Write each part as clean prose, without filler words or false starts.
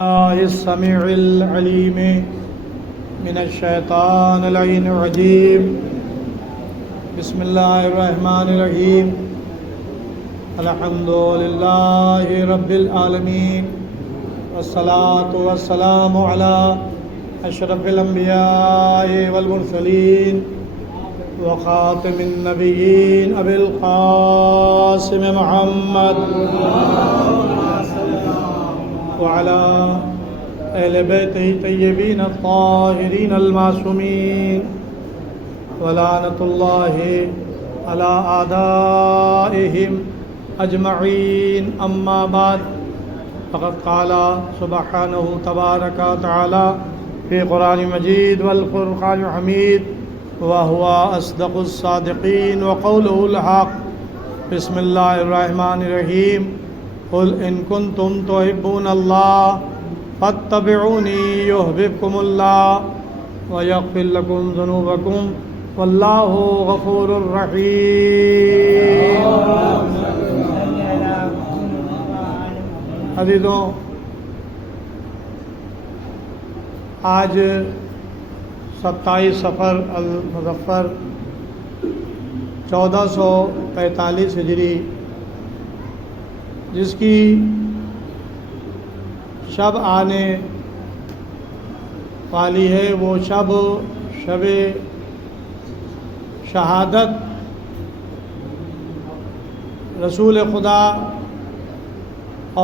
السميع العليم من الشيطان اللعين الرجيم بسم الله الرحمن الرحيم الحمد لله رب العالمين والصلاة والسلام على أشرف الأنبياء والمرسلين وخاتم النبيين أبي القاسم محمد وعلى أهل بيته الطيبين الطاهرين المعصومين ولعنة الله على أعدائهم أجمعين أما بعد فقد قال سبحانه تبارك وتعالى في قرآن مجيد والفرقان الحميد وهو أصدق الصادقين وقوله الحق بسم الله الرحمن الرحيم قل إن كنتم تحبون الله فاتبعوني يحببكم الله ويغفر لكم ذنوبكم والله غفور رحيم. عزیزوں، آج 27 صفر المظفر 1445 ہجری جس کی شب آنے والی ہے، وہ شب شہادت رسول خدا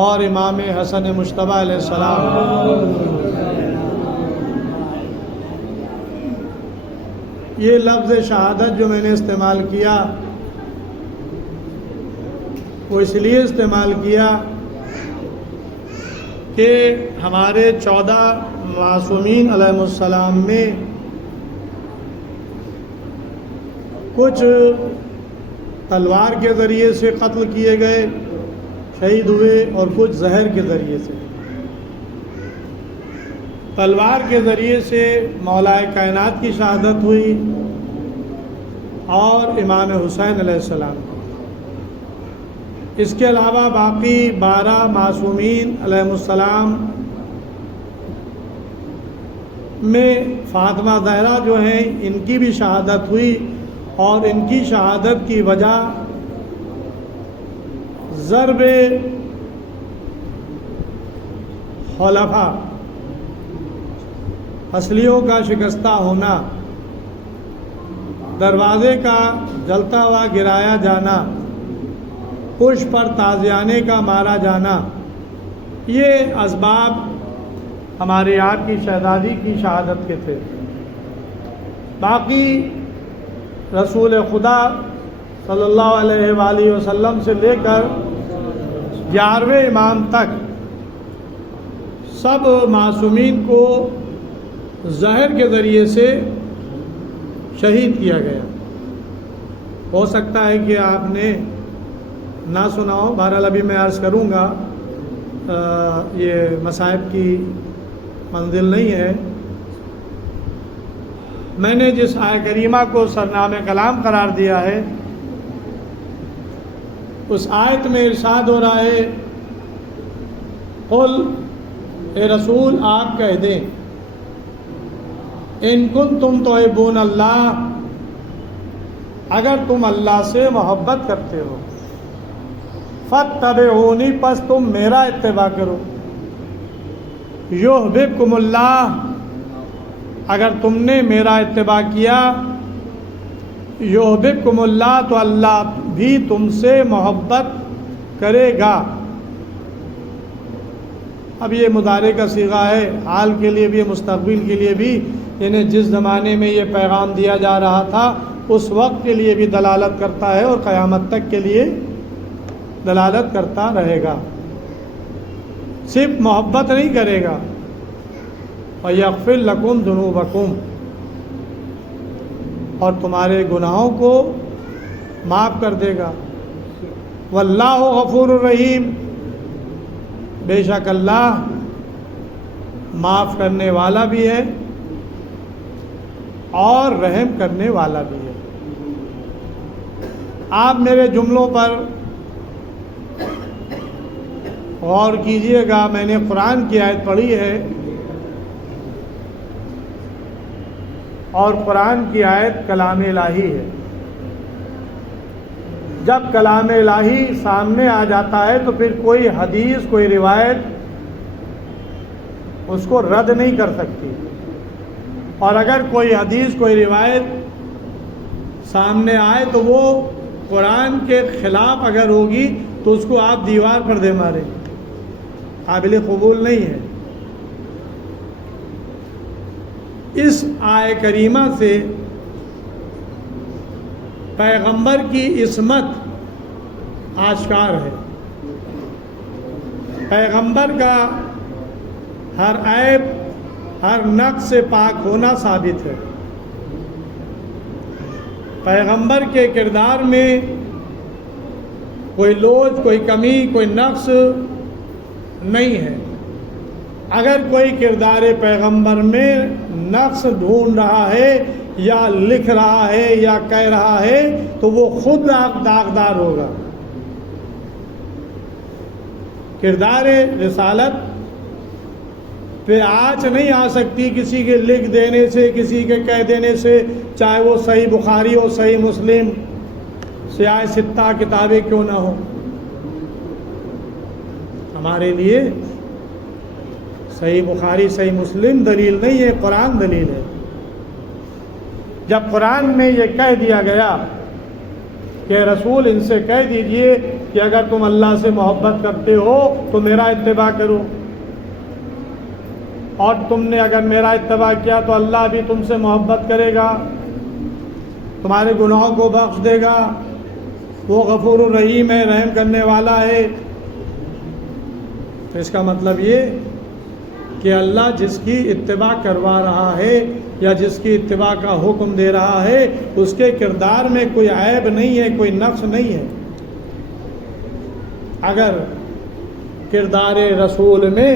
اور امام حسن مجتبی علیہ السلام. یہ لفظ شہادت جو میں نے استعمال کیا وہ اس لیے استعمال کیا کہ ہمارے 14 معصومین علیہ السلام میں کچھ تلوار کے ذریعے سے قتل کیے گئے، شہید ہوئے، اور کچھ زہر کے ذریعے سے. تلوار کے ذریعے سے مولا کائنات کی شہادت ہوئی اور امام حسین علیہ السلام. اس کے علاوہ باقی 12 معصومین علیہ السلام میں فاطمہ زہرا جو ہیں ان کی بھی شہادت ہوئی، اور ان کی شہادت کی وجہ ضرب خلفاء ہستیوں کا شکستہ ہونا، دروازے کا جلتا ہوا گرایا جانا، پش پر تازیانے کا مارا جانا، یہ اسباب ہمارے آپ کی شہزادی کی شہادت کے تھے. باقی رسول خدا صلی اللہ علیہ وآلہ وسلم سے لے کر 11ویں امام تک سب معصومین کو زہر کے ذریعے سے شہید کیا گیا. ہو سکتا ہے کہ آپ نے نہ سنا ہو، بہرحال ابھی میں عرض کروں گا، یہ مصائب کی منزل نہیں ہے. میں نے جس آیت کریمہ کو سرنام کلام قرار دیا ہے اس آیت میں ارشاد ہو رہا ہے، قل، اے رسول آپ کہہ دیں، ان کنتم تحبون اللہ، اگر تم اللہ سے محبت کرتے ہو، فاتبعونی، پس تم میرا اتباع کرو، یحببکم اللہ، اگر تم نے میرا اتباع کیا، یحببکم اللہ، تو اللہ بھی تم سے محبت کرے گا. اب یہ مضارع کا صیغہ ہے، حال کے لیے بھی، مستقبل کے لیے بھی، یعنی جس زمانے میں یہ پیغام دیا جا رہا تھا اس وقت کے لیے بھی دلالت کرتا ہے اور قیامت تک کے لیے دلالت کرتا رہے گا. صرف محبت نہیں کرے گا، وَيَغْفِرْ لَكُمْ ذُنُوبَكُمْ، اور تمہارے گناہوں کو معاف کر دے گا. وَاللَّهُ غَفُورٌ رَحِيمٌ، بے شک اللہ معاف کرنے والا بھی ہے اور رحم کرنے والا بھی ہے. آپ میرے جملوں پر غور کیجئے گا، میں نے قرآن کی آیت پڑھی ہے اور قرآن کی آیت کلام الہی ہے۔ جب کلام الہی سامنے آ جاتا ہے تو پھر کوئی حدیث، کوئی روایت اس کو رد نہیں کر سکتی، اور اگر کوئی حدیث، کوئی روایت سامنے آئے تو وہ قرآن کے خلاف اگر ہوگی تو اس کو آپ دیوار پر دے ماریں، قابل قبول نہیں ہے۔ اس آیہ کریمہ سے پیغمبر کی عصمت آشکار ہے، پیغمبر کا ہر عیب، ہر نقص سے پاک ہونا ثابت ہے۔ پیغمبر کے کردار میں کوئی لوچ، کوئی کمی، کوئی نقص نہیں ہے۔ اگر کوئی کردار پیغمبر میں نقص ڈھونڈ رہا ہے یا لکھ رہا ہے یا کہہ رہا ہے تو وہ خود داغدار ہوگا۔ کردار رسالت پہ آنچ نہیں آ سکتی کسی کے لکھ دینے سے، کسی کے کہہ دینے سے، چاہے وہ صحیح بخاری ہو، صحیح مسلم، سیاہ ستہ کتابیں کیوں نہ ہو۔ ہمارے لیے صحیح بخاری، صحیح مسلم دلیل نہیں ہے، قرآن دلیل ہے۔ جب قرآن میں یہ کہہ دیا گیا کہ رسول ان سے کہہ دیجئے کہ اگر تم اللہ سے محبت کرتے ہو تو میرا اتباع کرو، اور تم نے اگر میرا اتباع کیا تو اللہ بھی تم سے محبت کرے گا، تمہارے گناہوں کو بخش دے گا، وہ غفور الرحیم ہے، رحم کرنے والا ہے۔ تو اس کا مطلب یہ کہ اللہ جس کی اتباع کروا رہا ہے یا جس کی اتباع کا حکم دے رہا ہے اس کے کردار میں کوئی عیب نہیں ہے، کوئی نقص نہیں ہے۔ اگر کردار رسول میں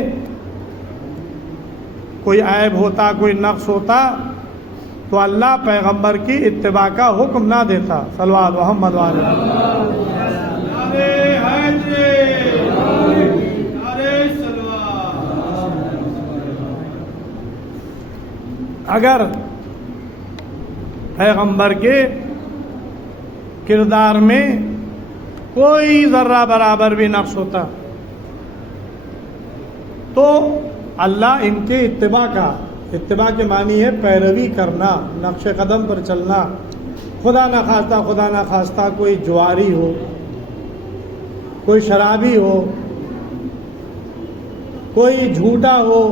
کوئی عیب ہوتا، کوئی نقص ہوتا تو اللہ پیغمبر کی اتباع کا حکم نہ دیتا۔ صلوات محمد وعلیہ اگر پیغمبر کے کردار میں کوئی ذرہ برابر بھی نقص ہوتا تو اللہ ان کے اتباع کے معنی ہے پیروی کرنا، نقش قدم پر چلنا۔ خدا نہ خواستہ کوئی جواری ہو، کوئی شرابی ہو، کوئی جھوٹا ہو،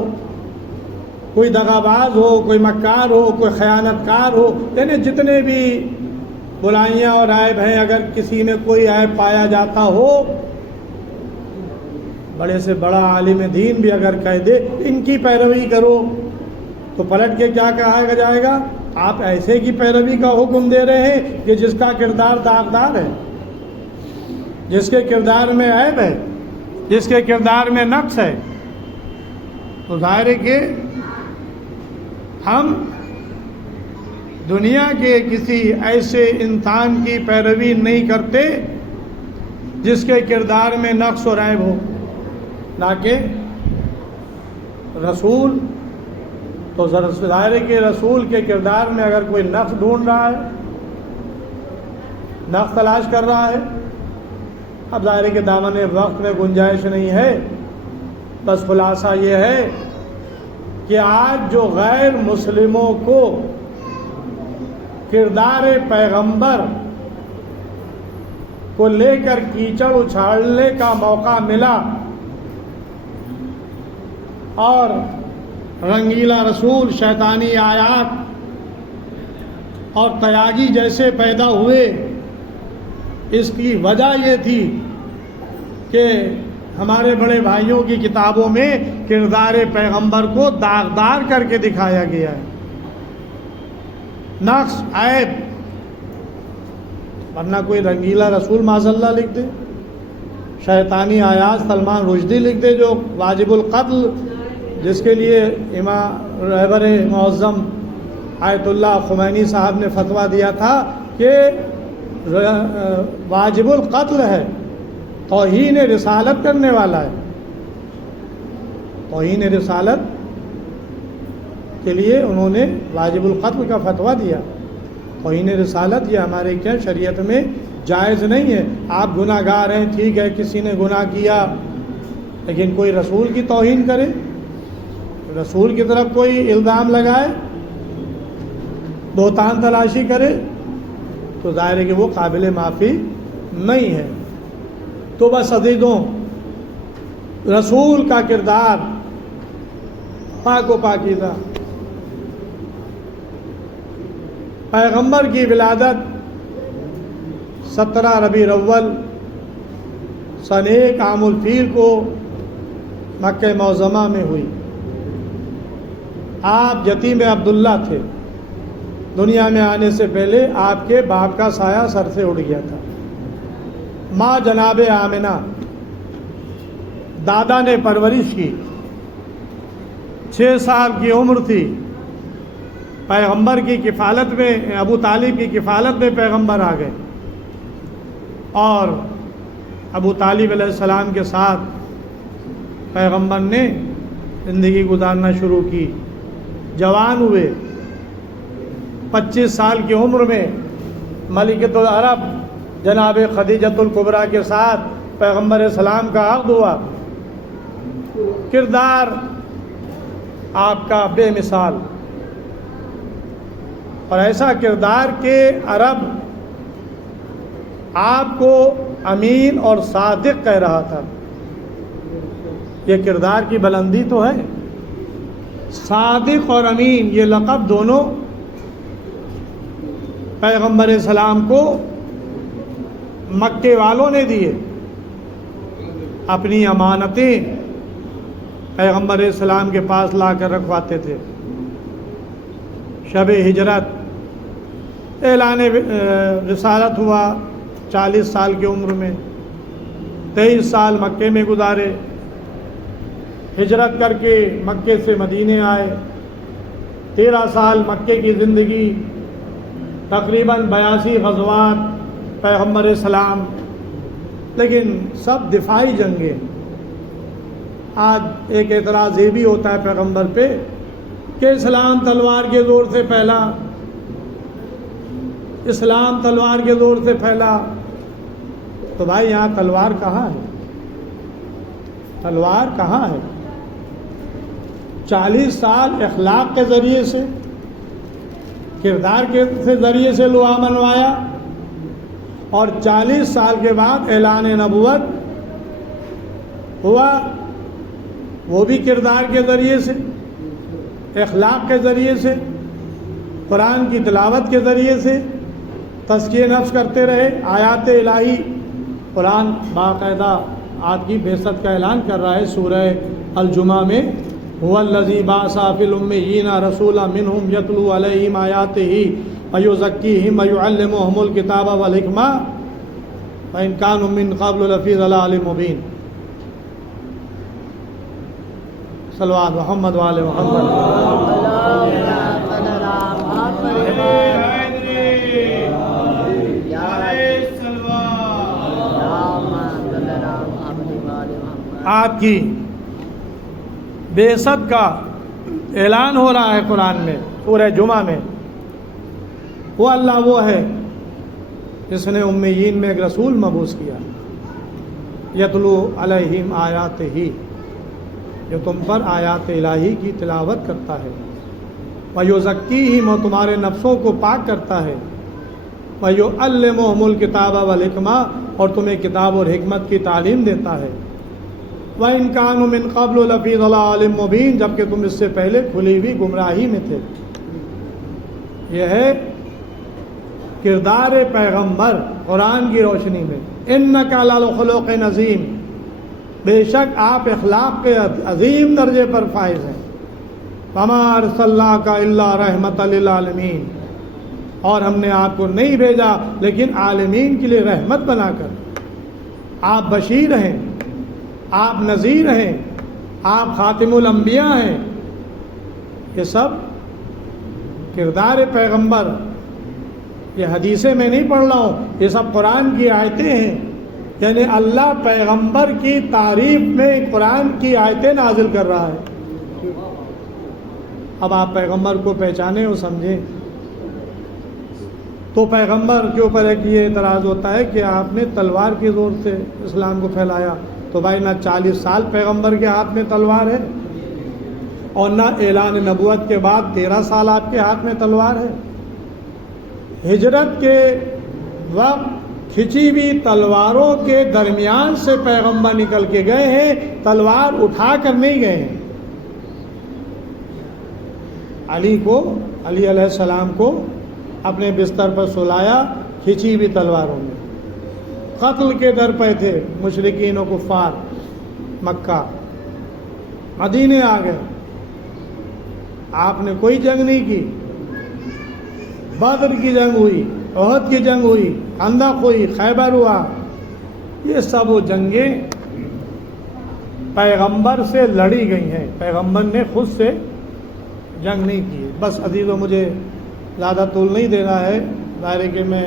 کوئی دغاباز ہو، کوئی مکار ہو، کوئی خیانت کار ہو، یعنی جتنے بھی برائیاں اور عیب ہیں، اگر کسی میں کوئی عیب پایا جاتا ہو، بڑے سے بڑا عالم دین بھی اگر کہہ دے ان کی پیروی کرو تو پلٹ کے کیا کہا جائے گا؟ آپ ایسے کی پیروی کا حکم دے رہے ہیں کہ جس کا کردار داغدار ہے، جس کے کردار میں عیب ہے، جس کے کردار میں نقص ہے۔ تو ظاہر ہے کہ ہم دنیا کے کسی ایسے انسان کی پیروی نہیں کرتے جس کے کردار میں نقص اور عیب ہو، نہ کہ رسول۔ تو ظاہر ہے کہ رسول کے کردار میں اگر کوئی نقص ڈھونڈ رہا ہے، نقص تلاش کر رہا ہے، اب ظاہر ہے کہ دامن وقت میں گنجائش نہیں ہے، بس خلاصہ یہ ہے کہ آج جو غیر مسلموں کو کردار پیغمبر کو لے کر کیچڑ اچھالنے کا موقع ملا اور رنگیلا رسول، شیطانی آیات اور تیاگی جیسے پیدا ہوئے، اس کی وجہ یہ تھی کہ ہمارے بڑے بھائیوں کی کتابوں میں کردار پیغمبر کو داغدار کر کے دکھایا گیا ہے، نقص، عیب۔ ورنہ کوئی رنگیلا رسول معاذ اللہ لکھ دے، شیطانی آیات سلمان رشدی لکھ دے جو واجب القتل، جس کے لیے امام رہبر معظم آیت اللہ خمینی صاحب نے فتویٰ دیا تھا کہ واجب القتل ہے، توہین رسالت کرنے والا ہے، توہین رسالت کے لیے انہوں نے واجب القتل کا فتویٰ دیا۔ توہین رسالت یہ ہمارے کیا شریعت میں جائز نہیں ہے۔ آپ گناہ گار ہیں، ٹھیک ہے، کسی نے گناہ کیا، لیکن کوئی رسول کی توہین کرے، رسول کی طرف کوئی الزام لگائے، بہتان تلاشی کرے، تو ظاہر ہے کہ وہ قابل معافی نہیں ہے۔ تو بس عزیزوں، رسول کا کردار پاک و پاکیزہ، پیغمبر کی ولادت 17 ربیع الاول سن 1 عام الفیل کو مکہ معظمہ میں ہوئی۔ آپ یتیم عبداللہ تھے۔ دنیا میں آنے سے پہلے آپ کے باپ کا سایہ سر سے اڑ گیا تھا۔ ماں جناب آمنہ، دادا نے پرورش کی، 6 سال کی عمر تھی، پیغمبر کی کفالت میں، ابو طالب کی کفالت میں پیغمبر آ گئے، اور ابو طالب علیہ السلام کے ساتھ پیغمبر نے زندگی گزارنا شروع کی۔ جوان ہوئے، 25 سال کی عمر میں ملکۃ العرب جناب خدیجۃ الکبریٰ کے ساتھ پیغمبر اسلام کا عقد ہوا۔ کردار آپ کا بے مثال، اور ایسا کردار کہ عرب آپ کو امین اور صادق کہہ رہا تھا۔ یہ کردار کی بلندی تو ہے۔ صادق اور امین یہ لقب دونوں پیغمبر اسلام کو مکے والوں نے دیے۔ اپنی امانتیں پیغمبر اسلام کے پاس لا کر رکھواتے تھے۔ شب ہجرت، اعلان رسالت ہوا 40 سال کی عمر میں، 23 سال مکے میں گزارے، ہجرت کر کے مکے سے مدینے آئے، 13 سال مکے کی زندگی، تقریباً 82 غزوات پیغمبر اسلام، لیکن سب دفاعی جنگیں۔ آج ایک اعتراض یہ بھی ہوتا ہے پیغمبر پہ کہ اسلام تلوار کے زور سے پھیلا، اسلام تلوار کے زور سے پھیلا۔ تو بھائی یہاں تلوار کہاں ہے؟ تلوار کہاں ہے؟ 40 سال اخلاق کے ذریعے سے، کردار کے ذریعے سے لوا منوایا، اور 40 سال کے بعد اعلان نبوت ہوا، وہ بھی کردار کے ذریعے سے، اخلاق کے ذریعے سے، قرآن کی تلاوت کے ذریعے سے، تزکیہ نفس کرتے رہے، آیات الہی۔ قرآن باقاعدہ آپ کی بعثت کا اعلان کر رہا ہے سورہ الجمعہ میں، هو الذی بعث فی الامیین رسولا منہم یتلو علیہم آیاتہ ویزکیہم ویعلمہم الکتاب والحکمہ وإن کانوا من قبل لفی ضلال مبین۔ صلوات محمد وآل محمد۔ آپ کی بعثت کا اعلان ہو رہا ہے قرآن میں، سورہ جمعہ میں۔ وہ اللہ وہ ہے جس نے امیین میں ایک رسول مبعوث کیا، یتلو علیہم آیات ہی، جو تم پر آیات الہی کی تلاوت کرتا ہے، ویزکیہم، اور تمہارے نفسوں کو پاک کرتا ہے، ویعلمہم الکتاب والحکمہ، اور تمہیں کتاب اور حکمت کی تعلیم دیتا ہے، وَإِن كَانُوا مِن قَبْلُ لَفِي ضَلَالٍ مُبِينٍ، جبکہ تم اس سے پہلے کھلی ہوئی گمراہی میں تھے۔ یہ ہے کردار پیغمبر قرآن کی روشنی میں۔ اِنَّكَ لَخُلُقٍ عَظِيمٍ، بے شک آپ اخلاق کے عظیم درجے پر فائز ہیں۔ وَمَا أَرْسَلْنَاكَ إِلَّا رَحْمَةً لِّلْعَالَمِينَ، اور ہم نے آپ کو نہیں بھیجا لیکن عالمین کے لیے رحمت بنا کر۔ آپ بشیر ہیں، آپ نذیر ہیں، آپ خاتم الانبیاء ہیں۔ یہ سب کردار پیغمبر، یہ حدیثیں میں نہیں پڑھ رہا ہوں، یہ سب قرآن کی آیتیں ہیں۔ یعنی اللہ پیغمبر کی تعریف میں قرآن کی آیتیں نازل کر رہا ہے۔ اب آپ پیغمبر کو پہچانیں اور سمجھیں تو پیغمبر کے اوپر ایک یہ اعتراض ہوتا ہے کہ آپ نے تلوار کے زور سے اسلام کو پھیلایا، تو بھائی نہ 40 سال پیغمبر کے ہاتھ میں تلوار ہے اور نہ اعلان نبوت کے بعد 13 سال آپ کے ہاتھ میں تلوار ہے۔ ہجرت کے وقت کھچی ہوئی تلواروں کے درمیان سے پیغمبر نکل کے گئے ہیں، تلوار اٹھا کر نہیں گئے ہیں۔ علی علیہ السلام کو اپنے بستر پر سلایا کھچی ہوئی تلواروں میں، قتل کے در پہ تھے مشرکین و کفار مکہ، مدینے آ گئے، آپ نے کوئی جنگ نہیں کی۔ بدر کی جنگ ہوئی، احد کی جنگ ہوئی، خندق ہوئی، خیبر ہوا، یہ سب وہ جنگیں پیغمبر سے لڑی گئی ہیں، پیغمبر نے خود سے جنگ نہیں کی۔ بس عزیزو مجھے زیادہ طول نہیں دینا ہے، ظاہر ہے کہ میں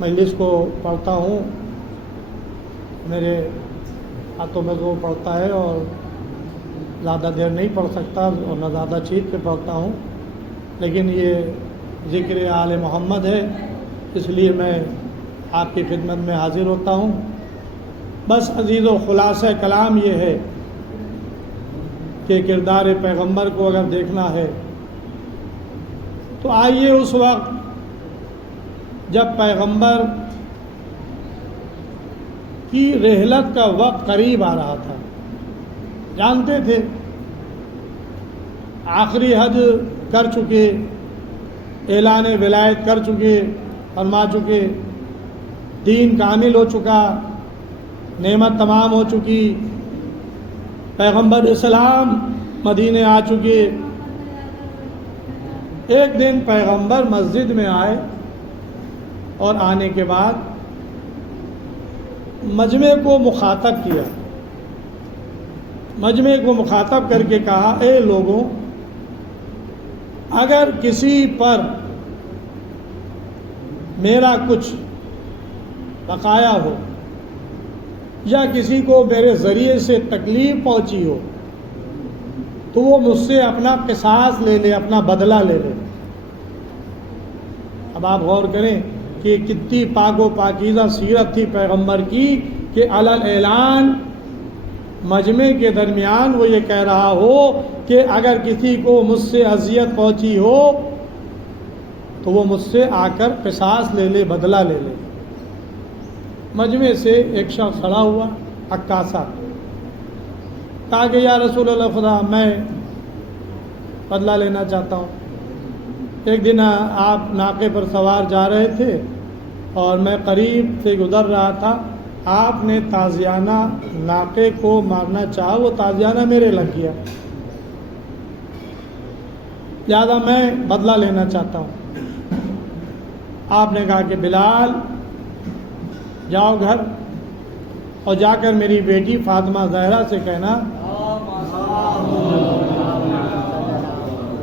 مجلس کو پڑھتا ہوں، میرے ہاتھوں میں وہ پڑھتا ہے اور زیادہ دیر نہیں پڑھ سکتا اور نہ زیادہ چیخ کے پڑھتا ہوں، لیکن یہ ذکر آل محمد ہے، اس لیے میں آپ کی خدمت میں حاضر ہوتا ہوں۔ بس عزیزو خلاصہ کلام یہ ہے کہ کردار پیغمبر کو اگر دیکھنا ہے تو آئیے اس وقت جب پیغمبر کی رحلت کا وقت قریب آ رہا تھا، جانتے تھے آخری حج کر چکے، اعلان ولایت کر چکے، فرما چکے، دین کامل ہو چکا، نعمت تمام ہو چکی، پیغمبر اسلام مدینے آ چکے۔ ایک دن پیغمبر مسجد میں آئے اور آنے کے بعد مجمع کو مخاطب کیا، مجمع کو مخاطب کر کے کہا، اے لوگوں، اگر کسی پر میرا کچھ بقایا ہو یا کسی کو میرے ذریعے سے تکلیف پہنچی ہو تو وہ مجھ سے اپنا قصاص لے لے، اپنا بدلہ لے لے۔ اب آپ غور کریں کہ کتنی پاک و پاکیزہ سیرت تھی پیغمبر کی کہ علل اعلان مجمع کے درمیان وہ یہ کہہ رہا ہو کہ اگر کسی کو مجھ سے اذیت پہنچی ہو تو وہ مجھ سے آ کر قصاص لے لے، بدلہ لے لے۔ مجمع سے ایک شخص کھڑا ہوا، عکاسہ، کہا کہ یا رسول اللہ خدا، میں بدلہ لینا چاہتا ہوں۔ ایک دن آپ ناقے پر سوار جا رہے تھے اور میں قریب سے گزر رہا تھا، آپ نے تازیانہ ناقے کو مارنا چاہا، وہ تازیانہ میرے لگ گیا، لہذا میں بدلہ لینا چاہتا ہوں۔ آپ نے کہا کہ بلال جاؤ گھر اور جا کر میری بیٹی فاطمہ زہرا سے کہنا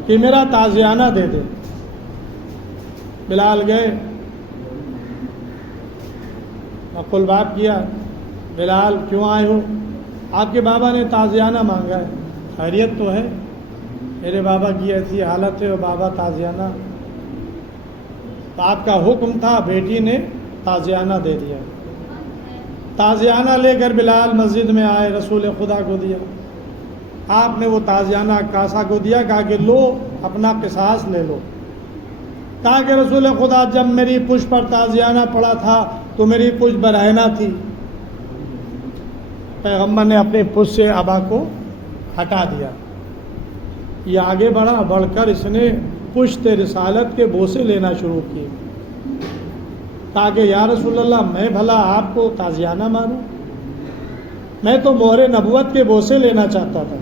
کہ میرا تازیانہ دے دے۔ بلال گئے، معقول بات کیا، بلال کیوں آئے ہو؟ آپ کے بابا نے تازیانہ مانگا ہے، خیریت تو ہے؟ میرے بابا کی ایسی حالت ہے اور بابا تازیانہ، آپ کا حکم تھا، بیٹی نے تازیانہ دے دیا۔ تازیانہ لے کر بلال مسجد میں آئے، رسول خدا کو دیا، آپ نے وہ تازیانہ عکاسہ کو دیا، کہا کہ لو اپنا قصاص لے لو۔ کہا کہ رسول خدا جب میری پشت پر تازیانہ پڑا تھا تو میری پشت برہنہ تھی، پیغمبر نے اپنی پشت سے ابا کو ہٹا دیا۔ یہ آگے بڑھا، بڑھ کر اس نے پشت رسالت کے بوسے لینا شروع کیے۔ کہا کہ یا رسول اللہ، میں بھلا آپ کو تازیانہ مانوں؟ میں تو مہر نبوت کے بوسے لینا چاہتا تھا۔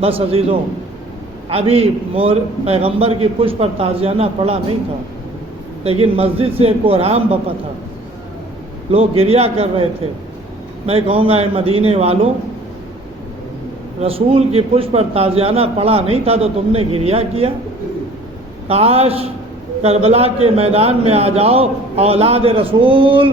بس عزیزوں، ابھی مہر پیغمبر کی پشت پر تازیانہ پڑا نہیں تھا، لیکن مسجد سے کوہرام بپا تھا، لوگ گریہ کر رہے تھے۔ میں کہوں گا اے مدینے والوں، رسول کی پشت پر تازیانہ پڑا نہیں تھا تو تم نے گریہ کیا؟ کاش کربلا کے میدان میں آ جاؤ، اولاد رسول